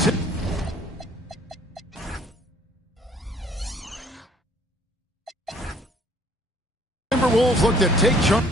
tip. Timberwolves look to take charge.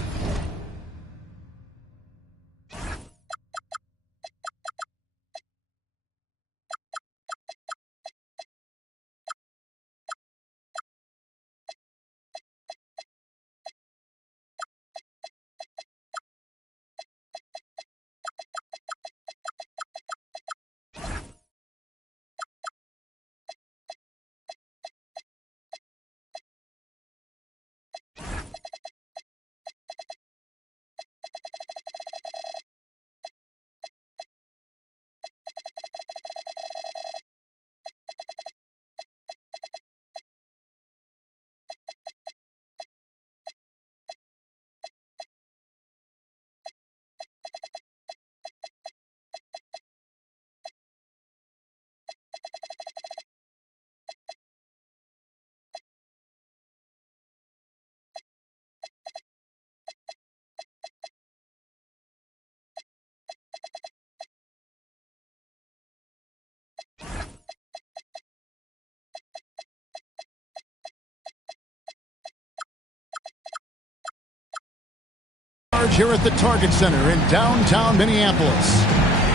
Here at the Target Center in downtown Minneapolis.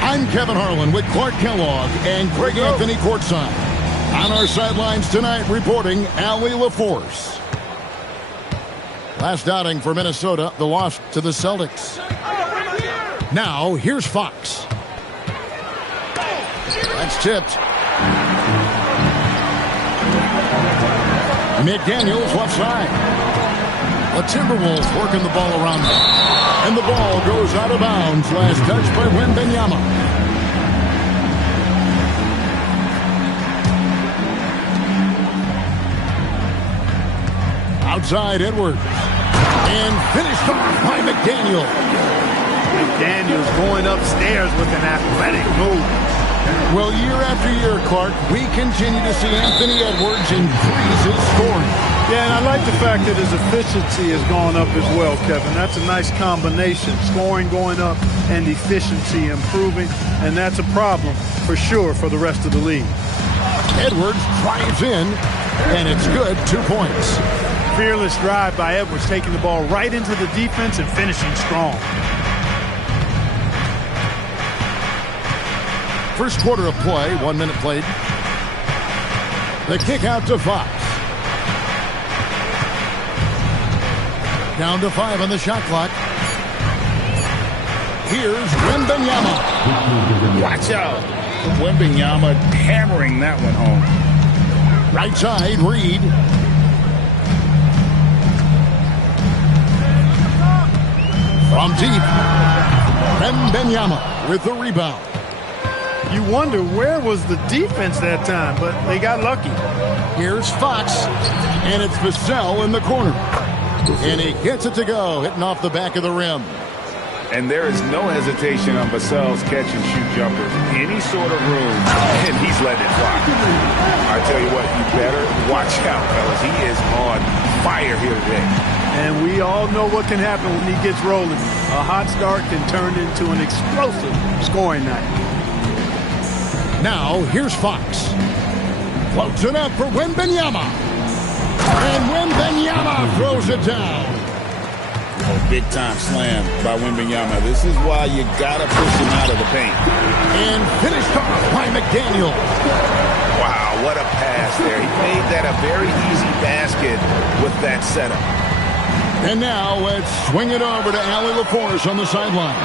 I'm Kevin Harlan with Clark Kellogg and Greg Anthony courtside. On our sidelines tonight reporting Allie LaForce. Last outing for Minnesota, the loss to the Celtics. Now here's Fox. That's tipped. McDaniels left side. The Timberwolves working the ball around them. And the ball goes out of bounds. Last touch by Wembanyama. Outside Edwards. And finished off by McDaniel. McDaniels going upstairs with an athletic move. Well, year after year, Clark, we continue to see Anthony Edwards increase his scoring. Yeah, and I like the fact that his efficiency has gone up as well, Kevin. That's a nice combination. Scoring going up and efficiency improving. And that's a problem for sure for the rest of the league. Edwards drives in, and it's good. 2 points. Fearless drive by Edwards, taking the ball right into the defense and finishing strong. First quarter of play, 1 minute played. The kick out to Fox. Down to 5 on the shot clock. Here's Wembanyama. Watch out. Wembanyama hammering that one home. Right side, Reed. From deep. Wembanyama with the rebound. You wonder where was the defense that time, but they got lucky. Here's Fox, and it's Vassell in the corner. And he gets it to go, hitting off the back of the rim. And there is no hesitation on Vassell's catch-and-shoot jumpers. Any sort of room, and he's letting it fly. I tell you what, you better watch out, fellas. He is on fire here today. And we all know what can happen when he gets rolling. A hot start can turn into an explosive scoring night. Now, here's Fox. Floats it up for Wembanyama. And Wembanyama throws it down. Oh, big-time slam by Wembanyama. This is why you got to push him out of the paint. And finished off by McDaniel. Wow, what a pass there. He made that a very easy basket with that setup. And now let's swing it over to Allie LaForce on the sideline.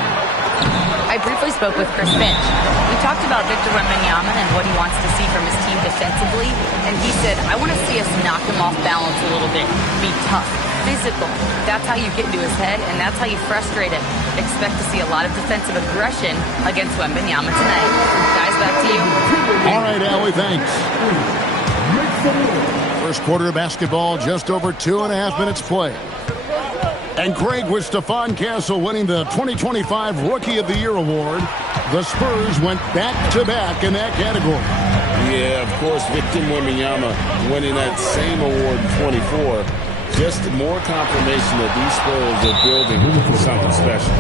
I briefly spoke with Chris Finch. We talked about Victor Wembanyama and what he wants to see from his team defensively, and he said, I want to see us knock him off balance a little bit, be tough, physical. That's how you get into his head, and that's how you frustrate him. Expect to see a lot of defensive aggression against Wembanyama tonight. Guys, back to you. All right, Allie, thanks. First quarter of basketball, just over 2.5 minutes play. And Craig, with Stephon Castle winning the 2025 Rookie of the Year award, the Spurs went back-to-back in that category. Yeah, of course, Victor Wembanyama winning that same award in 24. Just more confirmation that these Spurs are building something special.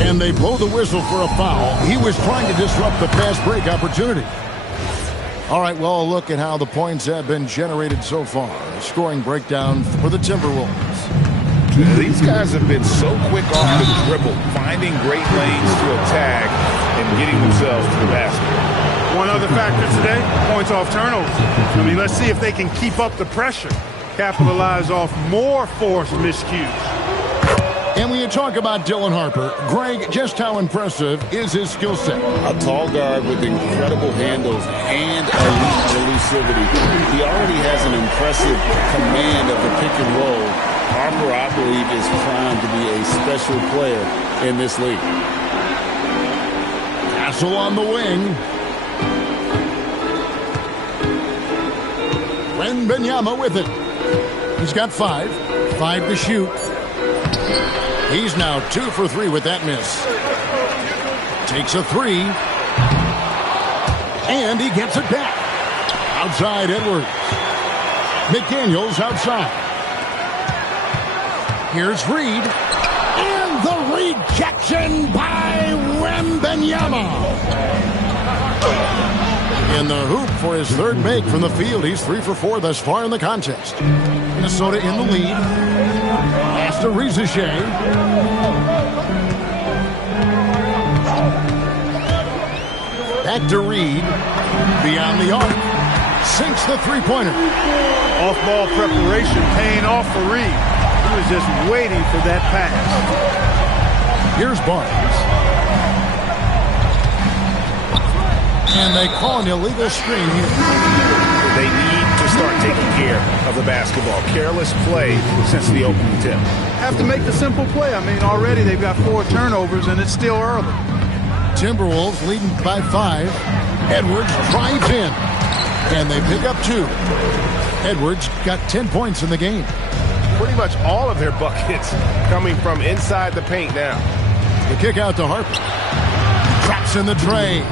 And they blow the whistle for a foul. He was trying to disrupt the fast break opportunity. All right, well, a look at how the points have been generated so far. A scoring breakdown for the Timberwolves. These guys have been so quick off the dribble, finding great lanes to attack and getting themselves to the basket. One other factor today, points off turnovers. I mean, let's see if they can keep up the pressure, capitalize off more forced miscues. And when you talk about Dylan Harper, Greg, just how impressive is his skill set? A tall guard with incredible handles and elite elusivity. He already has an impressive command of the pick and roll. Harper, I believe, is primed to be a special player in this league. Castle on the wing. Wembanyama with it. He's got 5 to shoot. He's now 2 for 3 with that miss. Takes a 3. And he gets it back. Outside Edwards. McDaniels outside. Here's Reed. And the rejection by Wembanyama. In the hoop for his third make from the field. He's 3 for 4 thus far in the contest. Minnesota in the lead. Pass to Rizichet. Back to Reed. Beyond the arc. Sinks the three-pointer. Off-ball preparation paying off for Reed. He was just waiting for that pass. Here's Barnes. And they call an illegal screen here. They need to start taking care of the basketball. Careless play since the opening tip. Have to make the simple play. I mean, already they've got 4 turnovers, and it's still early. Timberwolves leading by 5. Edwards drives in. And they pick up 2. Edwards got 10 points in the game. Pretty much all of their buckets coming from inside the paint now. The kick out to Harper. Traps in the tray.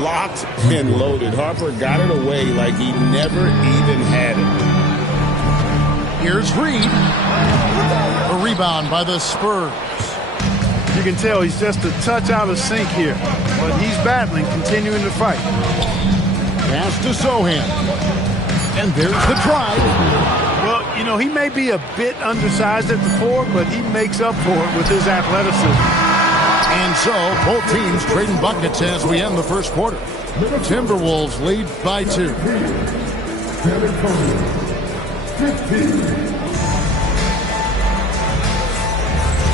Locked and loaded. Harper got it away like he never even had it. Here's Reed. A rebound by the Spurs. You can tell he's just a touch out of sync here, but he's battling, continuing to fight. Pass to Sohan. And there's the drive. Well, you know, he may be a bit undersized at the 4, but he makes up for it with his athleticism. And so, both teams trading buckets as we end the first quarter. Timberwolves lead by 2.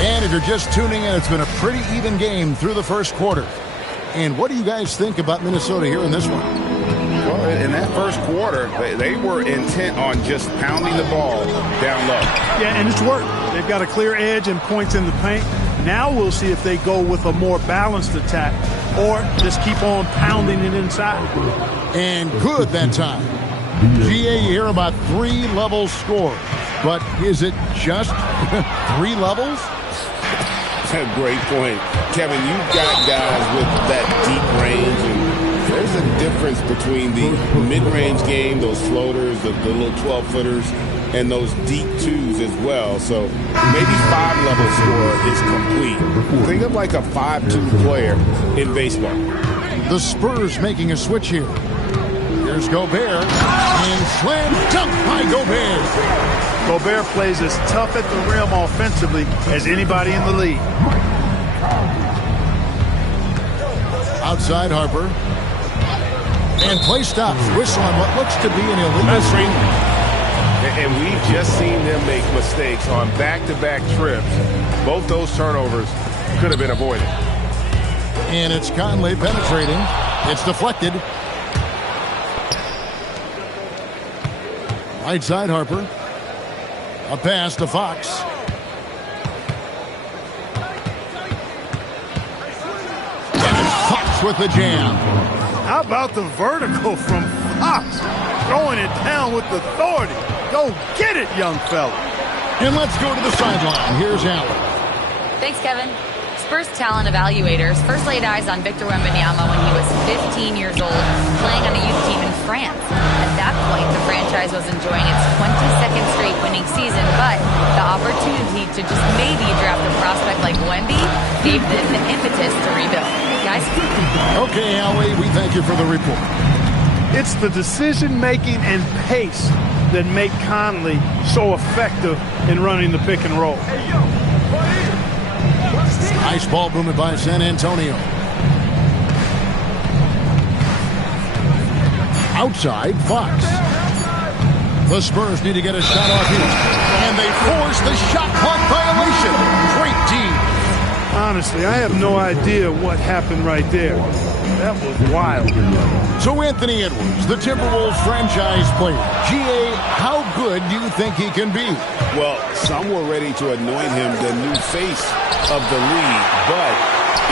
And if you're just tuning in, it's been a pretty even game through the first quarter. And what do you guys think about Minnesota here in this one? Well, in that first quarter, they were intent on just pounding the ball down low. Yeah, and it's worked. They've got a clear edge and points in the paint. Now we'll see if they go with a more balanced attack or just keep on pounding it inside. And good that time. GA, you hear about 3 levels scored. But is it just 3 levels? Great point. Kevin, you've got guys with that deep range, and there's a difference between the mid-range game, those floaters, the little 12-footers, and those deep 2s as well. So maybe 5-level score is complete. Think of like a 5-2 player in baseball. The Spurs making a switch here. Here's Gobert. And slam dunk by Gobert. Gobert plays as tough at the rim offensively as anybody in the league. Outside Harper. And play stops. Whistle on what looks to be an illegal screen. And we've just seen them make mistakes on back-to-back trips. Both those turnovers could have been avoided. And it's Conley penetrating. It's deflected. Right side Harper. A pass to Fox. And it's Fox with the jam. How about the vertical from Fox? Throwing it down with authority. Go get it, young fella. And let's go to the sideline. Here's Allen. Thanks, Kevin. Spurs talent evaluators first laid eyes on Victor Wembanyama when he was 15 years old, playing on a youth team in France. At that point, the franchise was enjoying its 22nd straight winning season, but the opportunity to just maybe draft a prospect like Wemby gave them the impetus to rebuild. Guys? Okay, Allie, we thank you for the report. It's the decision-making and pace that make Conley so effective in running the pick and roll. Nice ball movement by San Antonio. Outside, Fox. The Spurs need to get a shot off here. And they force the shot clock violation. Great D. Honestly, I have no idea what happened right there. That was wild. So Anthony Edwards, the Timberwolves franchise player. GA, how good do you think he can be? Well, some were ready to anoint him the new face of the league, but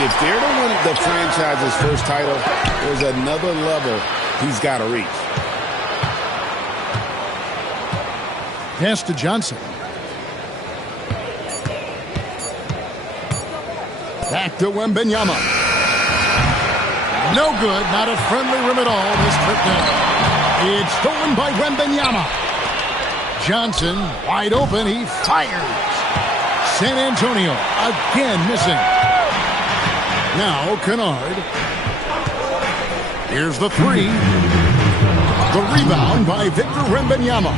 if they're to win the franchise's first title, there's another level he's got to reach. Pass to Johnson. Back to Wembanyama. No good, not a friendly rim at all. This trip down. It's stolen by Wembanyama. Johnson wide open. He fires. San Antonio again missing. Now Kennard. Here's the three. The rebound by Victor Wembanyama.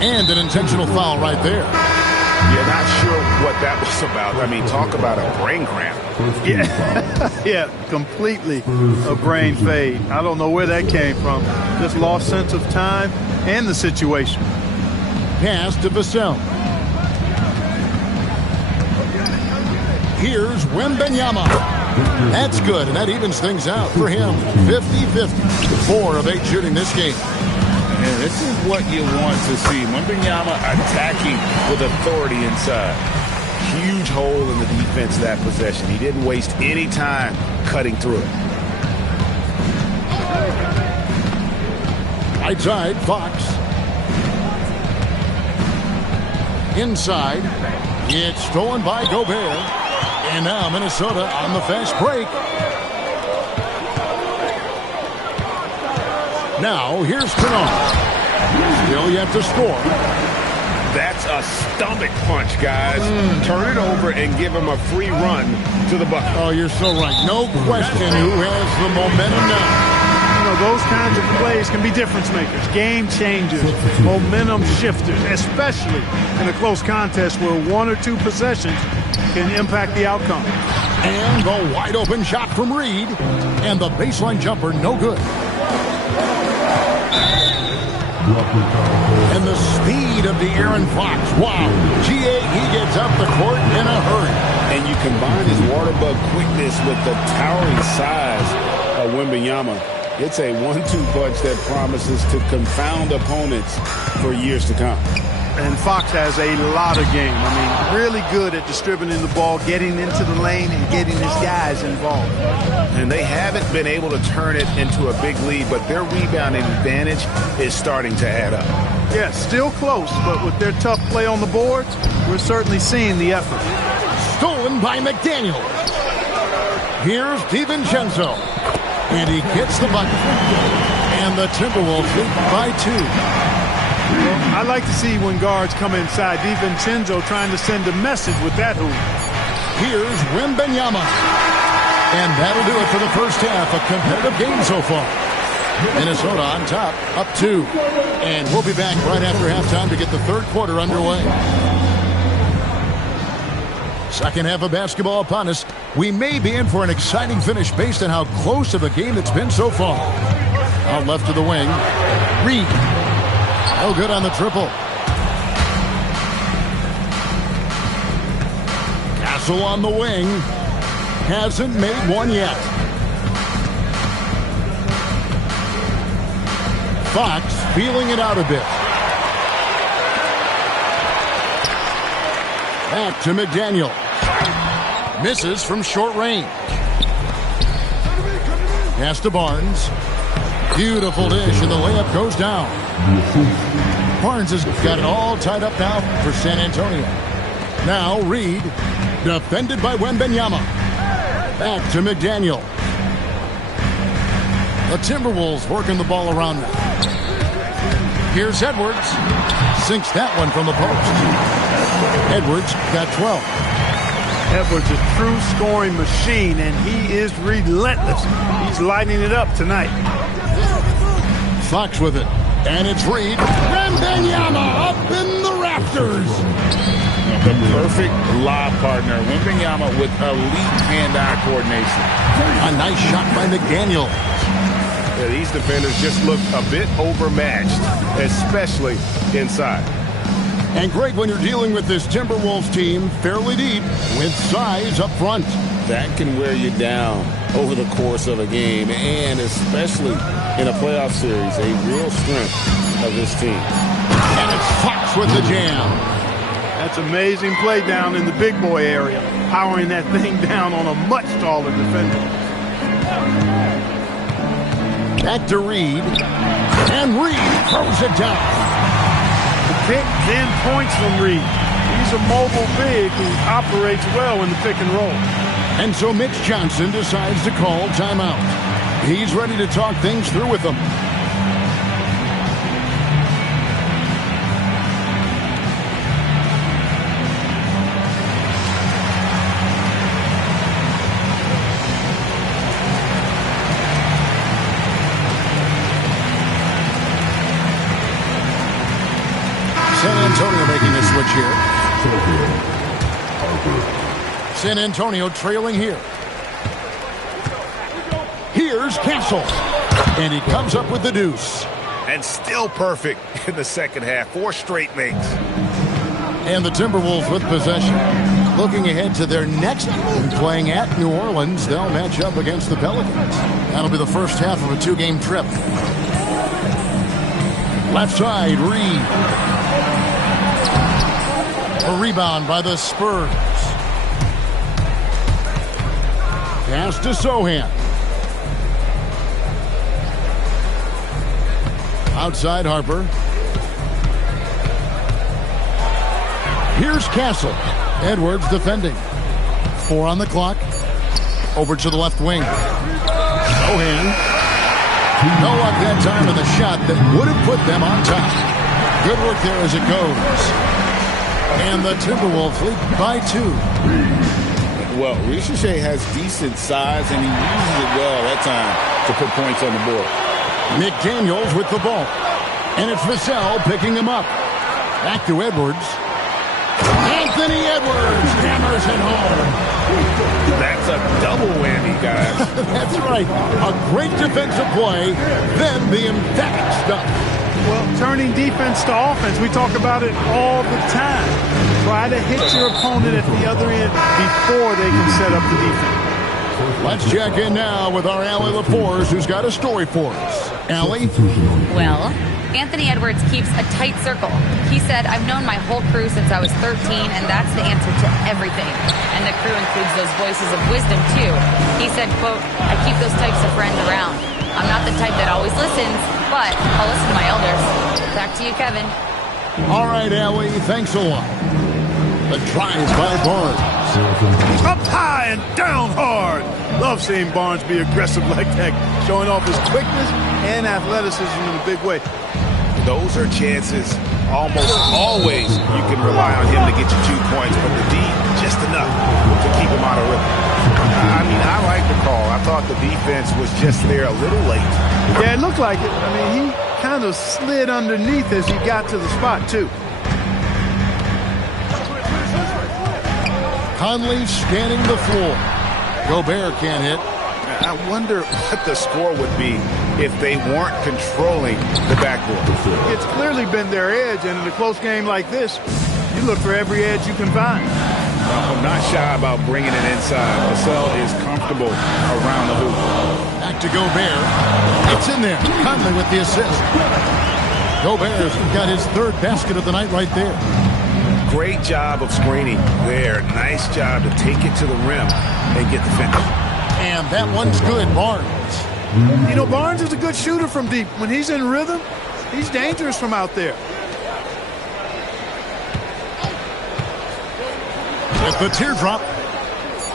And an intentional foul right there. Yeah, not sure what that was about. I mean, talk about a brain cramp. Yeah, yeah, completely a brain fade. I don't know where that came from. Just lost sense of time and the situation. Pass to Vassell. Here's Wembanyama. That's good, and that evens things out for him. 50-50. 4 of 8 shooting this game. And this is what you want to see. Wembanyama attacking with authority inside. Huge hole in the defense that possession. He didn't waste any time cutting through it. Right side, Fox. Inside. It's stolen by Gobert. And now Minnesota on the fast break. Now, here's Kennard. Still yet to score. That's a stomach punch, guys. Turn it over and give him a free run to the bucket. Oh, you're so right. No question who has the momentum now. You know, those kinds of plays can be difference makers, game changers, momentum shifters, especially in a close contest where 1 or 2 possessions can impact the outcome. And the wide open shot from Reed. And the baseline jumper, no good. And the speed of De'Aaron Fox. Wow. GA, he gets up the court in a hurry. And you combine his water bug quickness with the towering size of Wembanyama. It's a 1-2 punch that promises to confound opponents for years to come. And Fox has a lot of game. I mean, really good at distributing the ball, getting into the lane, and getting his guys involved. And they haven't been able to turn it into a big lead, but their rebounding advantage is starting to add up. Yeah, still close, but with their tough play on the boards, we're certainly seeing the effort. Stolen by McDaniel. Here's DiVincenzo. And he gets the bucket. And the Timberwolves lead by 2. Well, I like to see when guards come inside. DiVincenzo trying to send a message with that hoop. Here's Wembanyama. And that'll do it for the first half. A competitive game so far. Minnesota on top, up 2. And we'll be back right after halftime to get the third quarter underway. Second half of basketball upon us. We may be in for an exciting finish based on how close of a game it's been so far. Out left to the wing. Reed. No good on the triple. Castle on the wing. Hasn't made one yet. Fox feeling it out a bit. Back to McDaniel. Misses from short range. Pass to Barnes. Beautiful dish, and the layup goes down. Barnes has got it all tied up now for San Antonio. Now Reed, defended by Wembanyama. Back to McDaniel. The Timberwolves working the ball around now. Here's Edwards. Sinks that one from the post. Edwards got 12. Edwards, a true scoring machine, and he is relentless. He's lighting it up tonight. Fox with it. And it's Reed. Wembanyama up in the rafters. The perfect lob partner. Wembanyama with elite hand-eye coordination. A nice shot by McDaniel. Yeah, these defenders just look a bit overmatched, especially inside. And Greg, when you're dealing with this Timberwolves team fairly deep with size up front, that can wear you down over the course of a game, and especially in a playoff series, a real strength of this team. And it's Fox with the jam. That's amazing play down in the big boy area, powering that thing down on a much taller defender. Back to Reed. And Reed throws it down. Pick, then points from Reed. He's a mobile big who operates well in the pick and roll. And so Mitch Johnson decides to call timeout. He's ready to talk things through with them. San Antonio making a switch here. San Antonio trailing here. Here's Castle. And he comes up with the deuce. And still perfect in the second half. 4 straight makes. And the Timberwolves with possession. Looking ahead to their next game, playing at New Orleans. They'll match up against the Pelicans. That'll be the first half of a 2-game trip. Left side, Reed. A rebound by the Spurs. Pass to Sohan. Outside Harper. Here's Castle. Edwards defending. 4 on the clock. Over to the left wing. Sohan. No luck that time in the shot that would have put them on top. Good work there as it goes. And the Timberwolves lead by 2. Well, Ricochet has decent size, and he uses it well that time to put points on the board. McDaniels with the ball. And it's Vassell picking him up. Back to Edwards. Anthony Edwards hammers it home. That's a double whammy, guys. That's right. A great defensive play, then the emphatic stuff. Well, turning defense to offense, we talk about it all the time. Try to hit your opponent at the other end before they can set up the defense. Let's check in now with our Allie LaForce, who's got a story for us. Allie? Well, Anthony Edwards keeps a tight circle. He said, I've known my whole crew since I was 13, and that's the answer to everything. And the crew includes those voices of wisdom, too. He said, quote, I keep those types of friends around. I'm not the type that always listens, but I'll listen to my elders. Back to you, Kevin. All right, Allie, thanks a lot. The tries by Barnes. Up high and down hard. Love seeing Barnes be aggressive like that, showing off his quickness and athleticism in a big way. Those are chances almost always you can rely on him to get you 2 points, but the D, just enough to keep him out of rhythm. I mean, I like the call. I thought the defense was just there a little late. Yeah, it looked like it. I mean, he kind of slid underneath as he got to the spot, too. Conley scanning the floor. Gobert can't hit. I wonder what the score would be if they weren't controlling the backboard. It's clearly been their edge, and in a close game like this, you look for every edge you can find. I'm not shy about bringing it inside. Vassell is comfortable around the hoop. Back to Gobert. It's in there. Conley with the assist. Gobert's got his 3rd basket of the night right there. Great job of screening there. Nice job to take it to the rim and get the finish. And that one's good, Barnes. You know, Barnes is a good shooter from deep. When he's in rhythm, he's dangerous from out there. With the teardrop,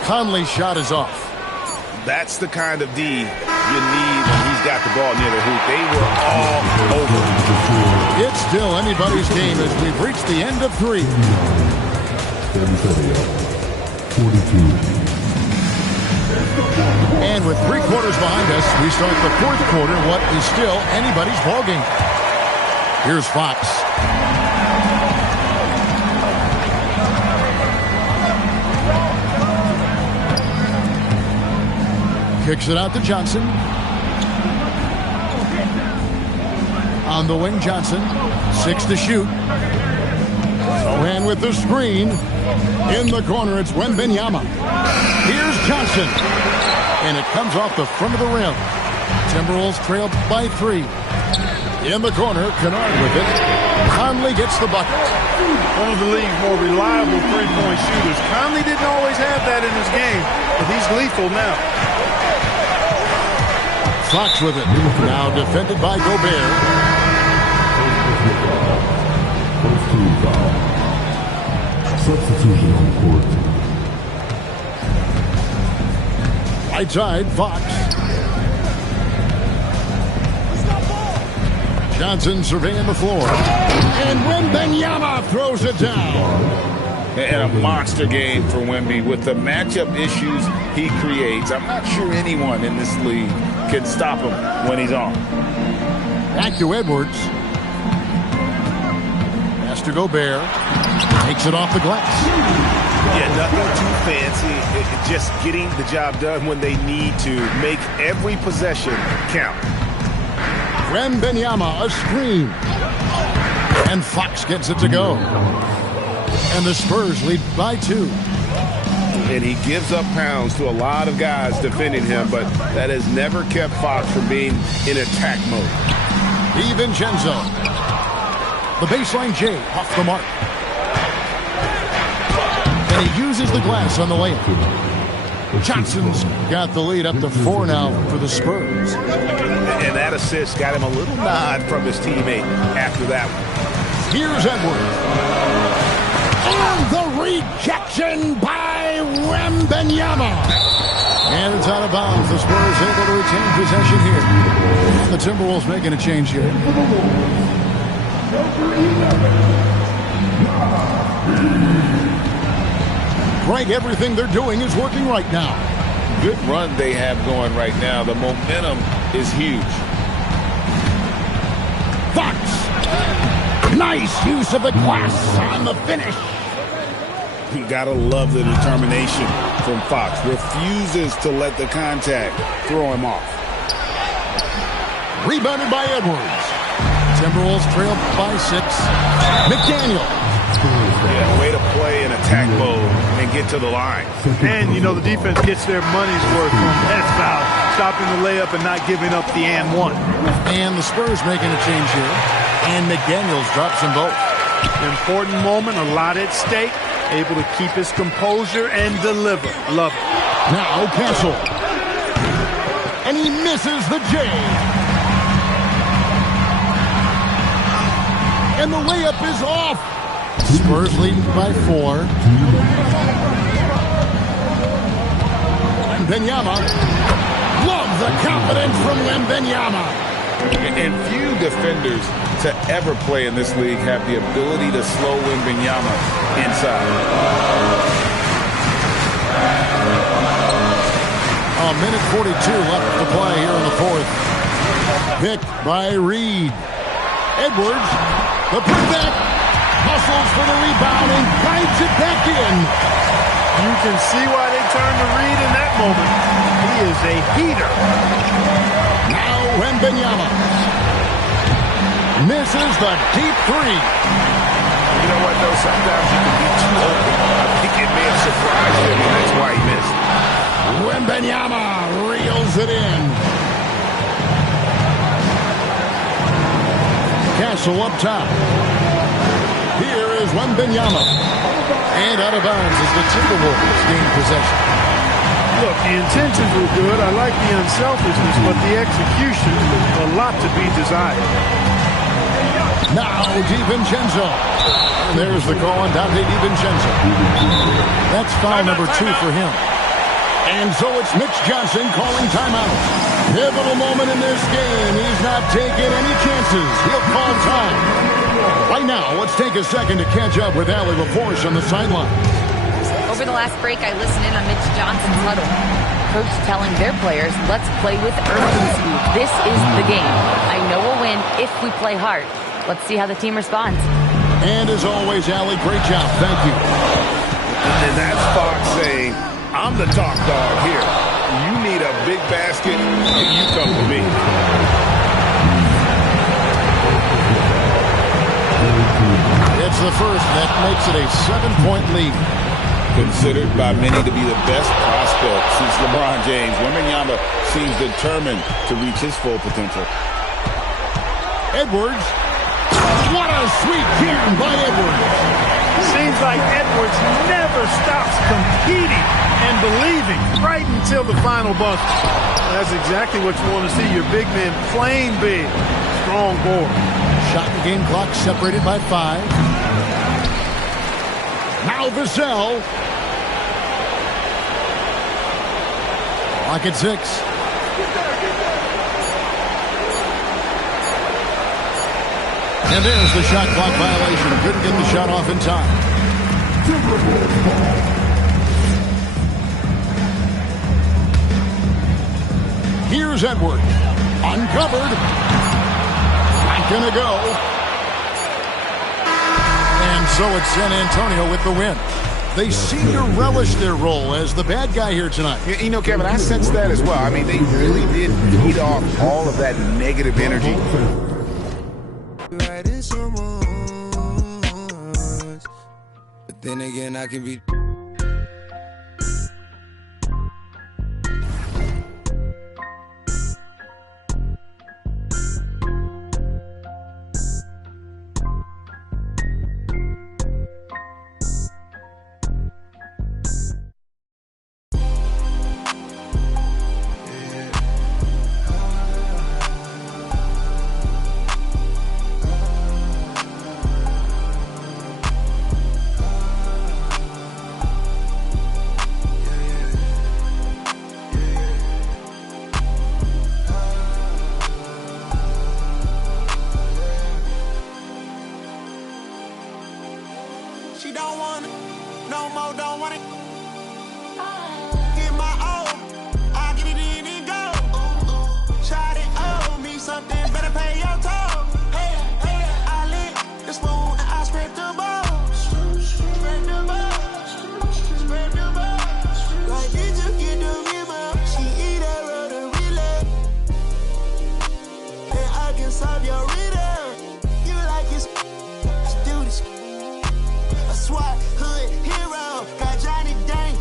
Conley's shot is off. That's the kind of D you need when he's got the ball near the hoop. They were all over. It's still anybody's game as we've reached the end of 3. 42. And with 3 quarters behind us, we start the 4th quarter, what is still anybody's ballgame. Here's Fox. Kicks it out to Johnson. On the wing, Johnson. 6 to shoot. And with the screen, in the corner, it's Wembanyama. Here's Johnson. And it comes off the front of the rim. Timberwolves trail by 3. In the corner, Kennard with it. Conley gets the bucket. One of the league's more reliable three-point shooters. Conley didn't always have that in his game, but he's lethal now. Fox with it. Now defended by Gobert. Substitution on court. Right side, Fox. Johnson surveying the floor. And Wembanyama throws it down. And a monster game for Wemby with the matchup issues he creates. I'm not sure anyone in this league can stop him when he's on. Back to Edwards. Pass to Gobert. Takes it off the glass. Yeah, nothing too fancy. Just getting the job done when they need to. Make every possession count. Wembanyama, a screen. And Fox gets it to go. And the Spurs lead by 2. And he gives up pounds to a lot of guys defending him, but that has never kept Fox from being in attack mode. DiVincenzo. The baseline J off the mark. And he uses the glass on the layup. Johnson's got the lead up to 4 now for the Spurs. And that assist got him a little nod from his teammate after that one. Here's Edwards. And the rejection by Wembanyama. And it's out of bounds. The Spurs able to retain possession here. The Timberwolves making a change here. Greg, everything they're doing is working right now. Good run they have going right now. The momentum is huge. Fox. Nice use of the glass on the finish. You gotta love the determination from Fox. Refuses to let the contact throw him off. Rebounded by Edwards. Timberwolves trail by 6. McDaniel. Yeah, way to play in attack mode and get to the line. And, you know, the defense gets their money's worth from that foul, stopping the layup and not giving up the and one. And the Spurs making a change here. And McDaniels drops them both. Important moment, a lot at stake. Able to keep his composure and deliver. Love it. Now Castle. And he misses the J. And the layup is off. Spurs leading by 4. Wembanyama. Love the confidence from Wembanyama. And few defenders to ever play in this league have the ability to slow Wembanyama inside. A minute 42 left to play here in the 4th. Picked by Reed. Edwards, the putback, hustles for the rebound and guides it back in. You can see why they turned to Reed in that moment. He is a heater. Now Wembanyama misses the deep 3. You know what, though? Sometimes you can be too open. I think it may have surprised him, and that's why he missed. Wembanyama reels it in. Castle up top. Here is Wembanyama. And out of bounds as the Timberwolves gain possession. Look, the intentions were good. I like the unselfishness, but the execution, a lot to be desired. Now DiVincenzo. And there's the call on Dante DiVincenzo. That's foul number 2 for him. And so it's Mitch Johnson calling timeout. Pivotal moment in this game. He's not taking any chances. He'll call time. Right now, let's take a second to catch up with Allie LaForce on the sideline. Over the last break, I listened in on Mitch Johnson's huddle. Coach telling their players, let's play with urgency. This is the game. I know we'll win if we play hard. Let's see how the team responds. And as always, Allie, great job. Thank you. And that's Fox saying, I'm the top dog here. You need a big basket, you come to me. It's the first. That makes it a 7-point lead. Considered by many to be the best prospect since LeBron James, Wembanyama seems determined to reach his full potential. Edwards. What a sweet jam by Edwards. Seems like Edwards never stops competing and believing right until the final buzzer. That's exactly what you want to see. Your big man playing big. Strong board. Shot and game clock separated by 5. Now Vassell. Clock at 6. And there's the shot clock violation. Couldn't get the shot off in time. Here's Edward. Uncovered. Not gonna go. And so it's San Antonio with the win. They seem to relish their role as the bad guy here tonight. You know, Kevin, I sense that as well. I mean, they really did feed off all of that negative energy. But then again, I can be. She don't want it, no more, don't want it. Get my own, I get it in and go. Shot it, owe me something, better pay your toll. Hey, hey, I lit the spoon and I spread the balls. Spread the balls, spread the balls. Like, did you get the memo? She eat that road and relay. And I can solve your riddle. You like it, let's do this. A SWAT hood hero, got Johnny Dang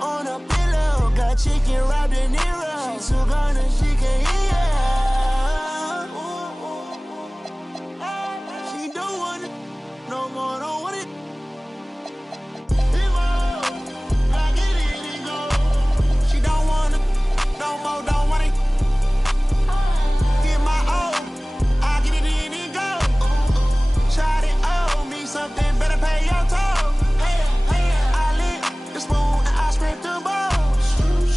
on a pillow, got chicken wrapped in Nero. She took on and she can hear. She don't want it, no more, don't want it. I get it and go. She don't want it, no more, don't want it. Get my own, I get it in and go. Shot it, owe me something, better pay your toll. Hey, hey, I lit the spoon and I spread the balls.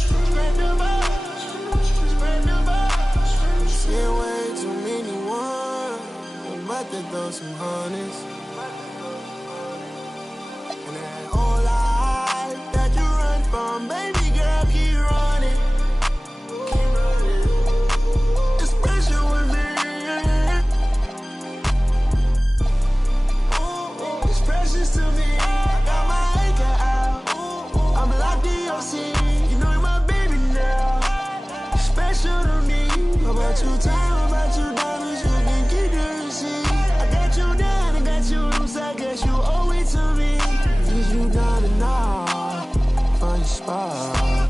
Spread the balls, spread the balls. Seen way too many ones, I'm about to throw some honeys. And that whole life that you run from, baby girl, keep running. Keep running. It's special with me. It's precious to me. I got my anchor out. I'm locked in your scene. You know you're my baby now. Special to me. About you time, about you diamonds, you can keep the receipt. I got you down, I got you loose, I guess you owe it to me. Is you down and now? Find your spot.